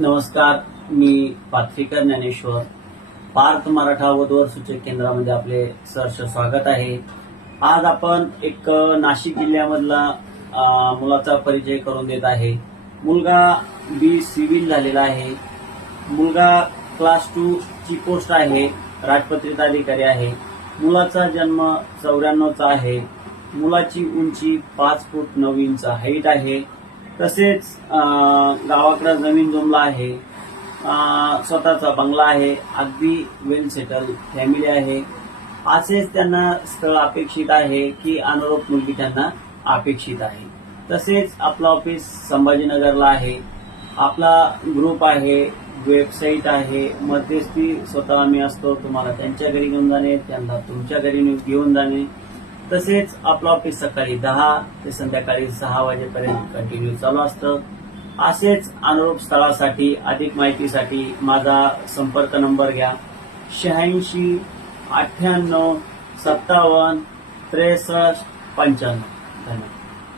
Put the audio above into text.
नमस्कार, मी पाथरीकर ज्ञानेश्वर. पार्थ मराठा वधूवर सूचक केंद्रामध्ये आपले सहर्ष स्वागत आहे. आज आपण एक नाशिक जिल्ह्यामधला मुलाचा परिचय करून देत आहे. मुलगा बी सिव्हिल झालेला आहे. मुलगा क्लास 2 ची पोस्ट आहे, राजपत्रित अधिकारी आहे. मुलाचा जन्म 94 चा आहे. मुलाची उंची 5 फूट 9 इंच हाईट आहे. तसेच गावाकडे जमीन जमला आहे. स्वतःचा बंगला आहे. अगदी वेल सेटल फॅमिली आहे. असेच त्यांना स्थळ अपेक्षित आहे की अनुरूप मुलगी त्यांना अपेक्षित आहे. तसेच आपलं ऑफिस संभाजीनगरला आहे. आपला ग्रुप आहे, वेबसाईट आहे. मध्यस्थी स्वतः आम्ही असतो. तुम्हाला त्यांच्या घरी घेऊन जाणे, त्यांना तुमच्या घरी घेऊन जाणे. तसेच आपलं ऑफिस सकाळी 10 ते संध्याकाळी 6 वाजेपर्यंत कंटिन्यू चालू असतं. असेच अनुरूप स्थळासाठी अधिक माहितीसाठी माझा संपर्क नंबर घ्या 86 98 57 63 95. धन्यवाद.